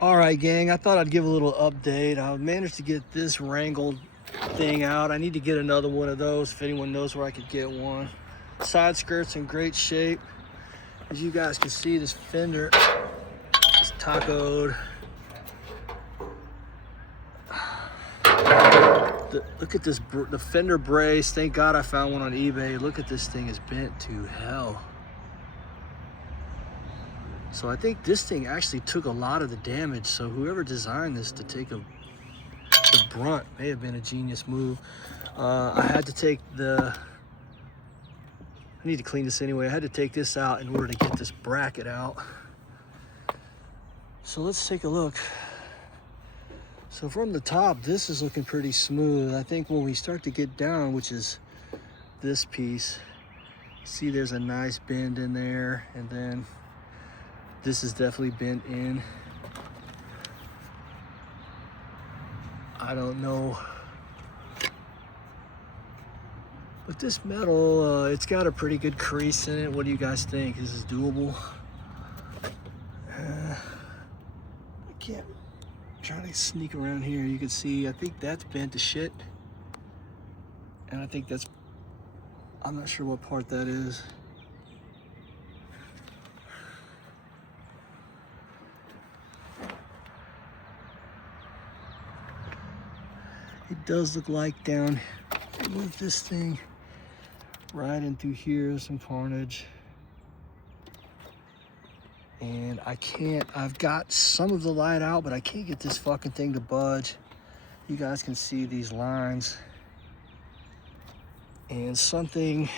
All right, gang, I thought I'd give a little update. I managed to get this wrangled thing out. I need to get another one of those if anyone knows where I could get one. Side skirt's in great shape. As you guys can see, this fender is tacoed. Look at this, the fender brace. Thank God I found one on eBay. Look at this thing, is bent to hell. So I think this thing actually took a lot of the damage. So whoever designed this to take the brunt may have been a genius move. I had to take I need to clean this anyway. I had to take this out in order to get this bracket out. So let's take a look. So from the top, this is looking pretty smooth. I think when we start to get down, which is this piece, see there's a nice bend in there, and then this is definitely bent in. I don't know. But this metal, it's got a pretty good crease in it. What do you guys think? Is this doable? I can't. I'm trying to sneak around here. You can see, I think that's bent to shit. And I think that's, I'm not sure what part that is. It does look like down, move this thing right in through here, some carnage. And I can't, I've got some of the light out, but I can't get this fucking thing to budge. You guys can see these lines. And something,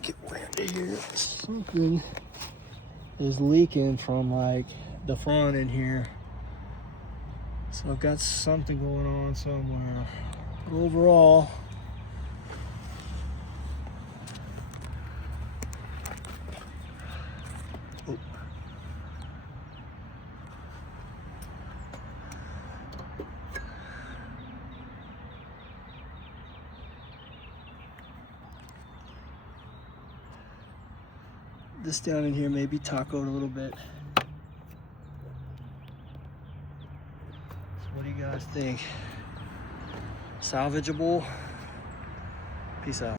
get way under here, something is leaking from like the front in here. So I've got something going on somewhere. But overall, oh. This down in here may be tacoed a little bit. What do you guys think? Salvageable? Peace out.